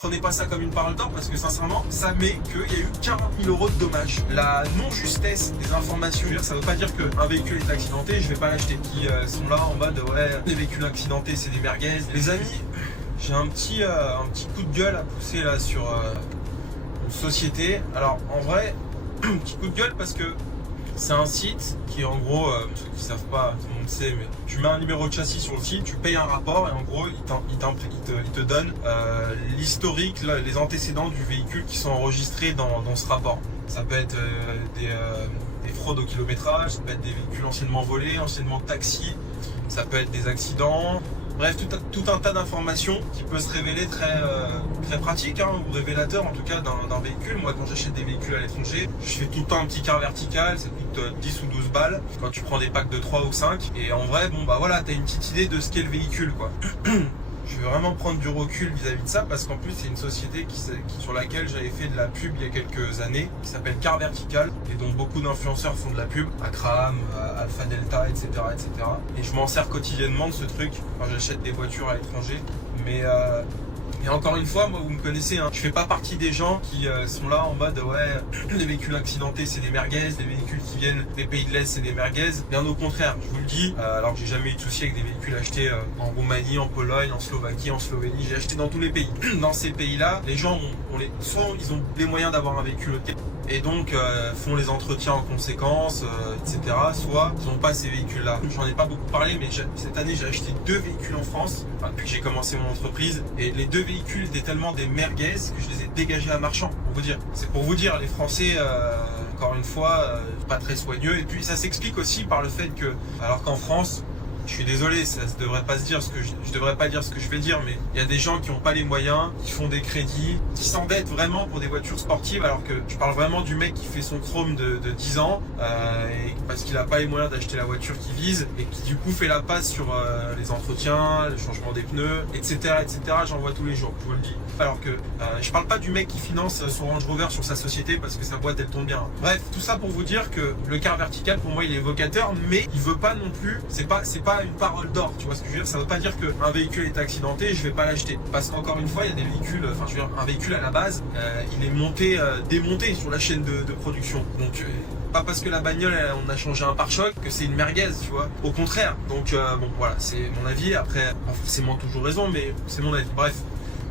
Prenez pas ça comme une parole d'or parce que sincèrement, ça met qu'il y a eu 40 000 € de dommages. La non-justesse des informations, ça veut pas dire qu'un véhicule est accidenté, je vais pas l'acheter. Qui sont là en mode ouais, les véhicules accidentés c'est des merguez. Les amis, j'ai un petit coup de gueule à pousser là sur une société. Alors en vrai, petit coup de gueule parce que c'est un site qui en gros, ceux qui savent pas, tout le monde sait, mais tu mets un numéro de châssis sur le site, tu payes un rapport et en gros il te donne l'historique, les antécédents du véhicule qui sont enregistrés dans ce rapport. Ça peut être des fraudes au kilométrage, ça peut être des véhicules anciennement volés, anciennement taxis, ça peut être des accidents. Bref, tout un tas d'informations qui peut se révéler très pratique, ou révélateur en tout cas d'un véhicule. Moi, quand j'achète des véhicules à l'étranger, je fais tout le temps un petit quart vertical, ça coûte 10 ou 12 balles quand tu prends des packs de 3 ou 5. Et en vrai, bon bah voilà, t'as une petite idée de ce qu'est le véhicule, quoi. Je vais vraiment prendre du recul vis-à-vis de ça parce qu'en plus c'est une société sur laquelle j'avais fait de la pub il y a quelques années qui s'appelle Car Vertical et dont beaucoup d'influenceurs font de la pub, Akram, Alpha Delta, etc., etc. Et je m'en sers quotidiennement de ce truc quand j'achète des voitures à l'étranger. Et encore une fois, moi vous me connaissez, je fais pas partie des gens qui sont là en mode ouais, les véhicules accidentés c'est des merguez, les véhicules qui viennent des pays de l'Est c'est des merguez. Bien au contraire, je vous le dis, alors que j'ai jamais eu de souci avec des véhicules achetés en Roumanie, en Pologne, en Slovaquie, en Slovénie, j'ai acheté dans tous les pays. Dans ces pays-là, les gens soit ils ont les moyens d'avoir un véhicule et donc font les entretiens en conséquence, etc. Soit ils n'ont pas ces véhicules-là. J'en ai pas beaucoup parlé, mais cette année j'ai acheté 2 véhicules en France, depuis que j'ai commencé mon entreprise, et les 2 véhicules étaient tellement des merguez que je les ai dégagés à marchand, pour vous dire. C'est pour vous dire, les Français, encore une fois, pas très soigneux, et puis ça s'explique aussi par le fait que, alors qu'en France, je suis désolé, ça ne devrait pas se dire je devrais pas dire ce que je vais dire, mais il y a des gens qui n'ont pas les moyens, qui font des crédits, qui s'endettent vraiment pour des voitures sportives, alors que je parle vraiment du mec qui fait son chrome de 10 ans, parce qu'il n'a pas les moyens d'acheter la voiture qu'il vise, et qui du coup fait la passe sur les entretiens, le changement des pneus, etc. etc. J'en vois tous les jours, je vous le dis. Alors que je parle pas du mec qui finance son Range Rover sur sa société parce que sa boîte elle tombe bien. Bref, tout ça pour vous dire que le Car Vertical pour moi il est évocateur, mais il veut pas non plus, c'est pas une parole d'or, tu vois ce que je veux dire. Ça veut pas dire qu'un véhicule est accidenté et je vais pas l'acheter, parce qu'encore une fois il y a des véhicules, enfin je veux dire, un véhicule à la base il est démonté sur la chaîne de production, donc pas parce que la bagnole on a changé un pare-choc que c'est une merguez, tu vois, au contraire. Donc bon voilà, c'est mon avis, après pas forcément toujours raison, mais c'est mon avis. Bref,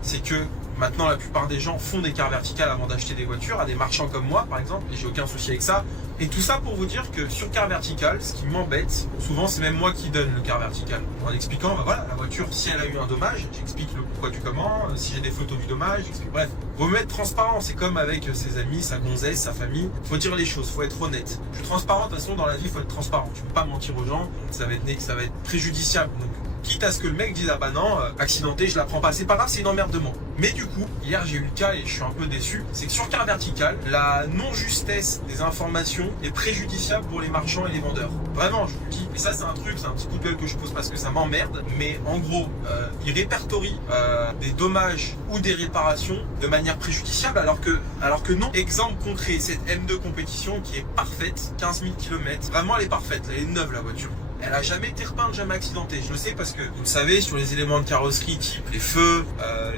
c'est que maintenant la plupart des gens font des cars verticales avant d'acheter des voitures, à des marchands comme moi par exemple, et j'ai aucun souci avec ça. Et tout ça pour vous dire que sur car vertical, ce qui m'embête, souvent c'est même moi qui donne le car vertical, en expliquant, bah voilà, la voiture, si elle a eu un dommage, j'explique le pourquoi du comment, si j'ai des photos du dommage, j'explique, bref. Faut me mettre transparent, c'est comme avec ses amis, sa gonzesse, sa famille, faut dire les choses, faut être honnête. Je suis transparent, de toute façon dans la vie, faut être transparent, tu peux pas mentir aux gens, ça va être préjudiciable. Donc, quitte à ce que le mec dise ah bah non, accidenté, je la prends pas, c'est pas grave, c'est une emmerdement. Mais du coup, hier j'ai eu le cas et je suis un peu déçu, c'est que sur car vertical, la non-justesse des informations est préjudiciable pour les marchands et les vendeurs. Vraiment, je vous le dis. Et ça c'est un petit coup de gueule que je pose parce que ça m'emmerde. Mais en gros, ils répertorient des dommages ou des réparations de manière préjudiciable alors que non. Exemple concret, cette M2 compétition qui est parfaite, 15 000 km, vraiment elle est parfaite, elle est neuve la voiture. Elle a jamais été repeinte, jamais accidentée. Je le sais parce que, vous le savez, sur les éléments de carrosserie, type les feux,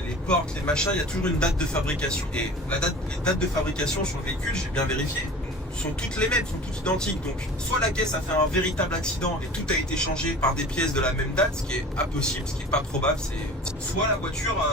les portes, les machins, il y a toujours une date de fabrication. Et les dates de fabrication sur le véhicule, j'ai bien vérifié, sont toutes les mêmes, sont toutes identiques. Donc, soit la caisse a fait un véritable accident et tout a été changé par des pièces de la même date, ce qui est impossible, ce qui est pas probable, soit la voiture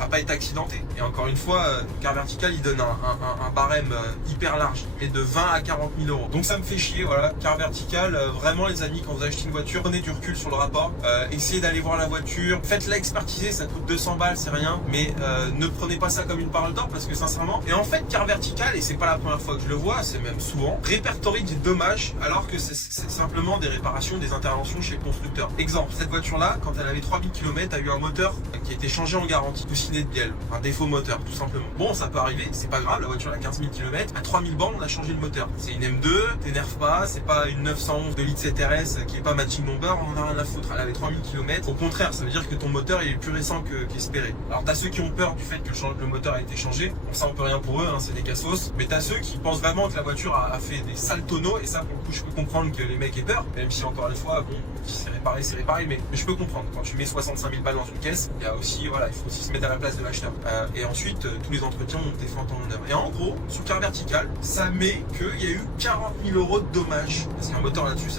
a pas été accidentée. Et encore une fois, car vertical, il donne un barème hyper large, mais de 20 à 40 000 €. Donc ça me fait chier, voilà. Car vertical, vraiment les amis, quand vous achetez une voiture, prenez du recul sur le rapport, essayez d'aller voir la voiture, faites-la expertiser, ça coûte 200 balles, c'est rien, mais ne prenez pas ça comme une parole d'or parce que sincèrement, et en fait, car vertical, et c'est pas la première fois que je le vois, c'est même souvent, répertorie des dommages alors que c'est simplement des réparations, des interventions chez le constructeur. Exemple, cette voiture-là, quand elle avait 3000 km, a eu un moteur qui a été changé en garantie, coussinet de bielle, un défaut moteur, tout simplement. Bon, ça peut arriver, c'est pas grave, la voiture a 15 000 km, à 3000 bornes, on a changé le moteur. C'est une M2, t'énerve pas, c'est pas une 911 de litre 7RS qui est pas matching number, on en a rien à foutre, elle avait 3000 km. Au contraire, ça veut dire que ton moteur il est plus récent qu'espéré. Alors t'as ceux qui ont peur du fait que le moteur a été changé, bon ça on peut rien pour eux, c'est des cassos, mais t'as ceux qui pensent vraiment que la voiture a fait des sales tonneaux, et ça pour le coup je peux comprendre que les mecs aient peur, même si encore une fois, bon, si c'est réparé, mais je peux comprendre. Quand tu mets 65 000 balles dans une caisse, il y a aussi, voilà, il faut aussi se mettre à la place de l'acheteur. Et ensuite, tous les entretiens ont été faits en ton honneur. Et en gros, sur car vertical, ça met qu'il y a eu 40 000 € de dommages. Parce qu'un moteur là-dessus,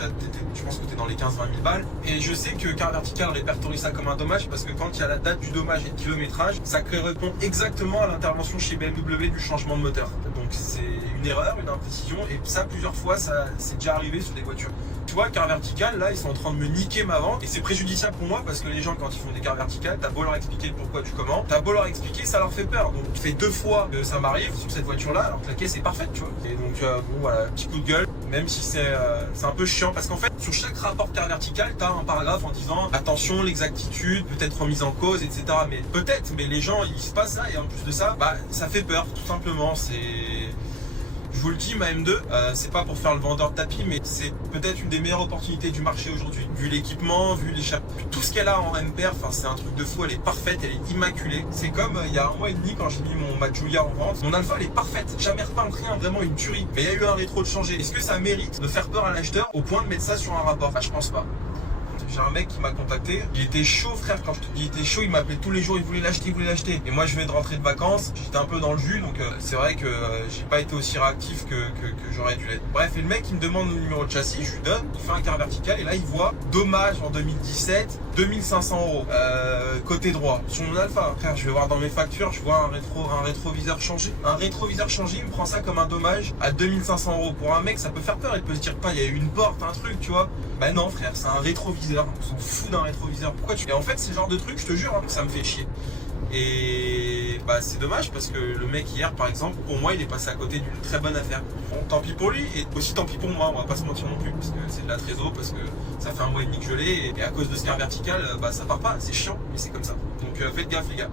je pense que tu es dans les 15-20 000 balles. Et je sais que car vertical répertorie ça comme un dommage parce que quand il y a la date du dommage et le kilométrage, ça correspond exactement à l'intervention chez BMW du changement de moteur. Donc c'est une erreur, une imprécision. Et ça, plusieurs fois, ça c'est déjà arrivé sur des voitures. Tu vois, car vertical, là, ils sont en train de me niquer ma vente. Et c'est préjudiciable pour moi parce que les gens, quand ils font des cars verticales, t'as beau leur expliquer pourquoi tu commandes, t'as beau leur expliquer, ça leur fait peur. Donc, tu fais 2 fois que ça m'arrive sur cette voiture-là, alors que la caisse est parfaite, tu vois. Et donc, bon, voilà, petit coup de gueule. Même si c'est un peu chiant parce qu'en fait, sur chaque rapport car vertical, t'as un paragraphe en disant attention, l'exactitude peut être remise en cause, etc. Mais peut-être, mais les gens, ils se passent ça et en plus de ça, bah, ça fait peur, tout simplement. Je vous le dis, ma M2, c'est pas pour faire le vendeur de tapis, mais c'est peut-être une des meilleures opportunités du marché aujourd'hui. Vu l'équipement, vu tout ce qu'elle a en MPR, enfin c'est un truc de fou, elle est parfaite, elle est immaculée. C'est comme il y a 1 mois et demi quand j'ai mis ma Giulia en vente, mon Alpha elle est parfaite, jamais repeinte, rien, vraiment une tuerie. Mais il y a eu un rétro de changer. Est-ce que ça mérite de faire peur à l'acheteur au point de mettre ça sur un rapport? Je pense pas. J'ai un mec qui m'a contacté, il était chaud frère, quand je te dis il était chaud, il m'appelait tous les jours, il voulait l'acheter, Et moi je venais de rentrer de vacances, j'étais un peu dans le jus, donc c'est vrai que j'ai pas été aussi réactif que j'aurais dû l'être. Bref, et le mec il me demande le numéro de châssis, je lui donne, il fait un car vertical et là il voit dommage en 2017, 2500 €, côté droit. Sur mon Alpha, frère, je vais voir dans mes factures, je vois un rétroviseur changé. Un rétroviseur changé, il me prend ça comme un dommage à 2500 €. Pour un mec, ça peut faire peur, il peut se dire, putain, il y a eu une porte, un truc, tu vois. Bah non frère, c'est un rétroviseur, on s'en fout d'un rétroviseur. Pourquoi tu... Et en fait, c'est le genre de truc, je te jure, hein, ça me fait chier. Et bah c'est dommage parce que le mec hier par exemple, pour moi il est passé à côté d'une très bonne affaire. Bon, tant pis pour lui et aussi tant pis pour moi, on va pas se mentir non plus parce que c'est de la trésor, parce que ça fait 1 mois et demi que je l'ai et à cause de ce car vertical, bah ça part pas, c'est chiant mais c'est comme ça. Donc faites gaffe les gars.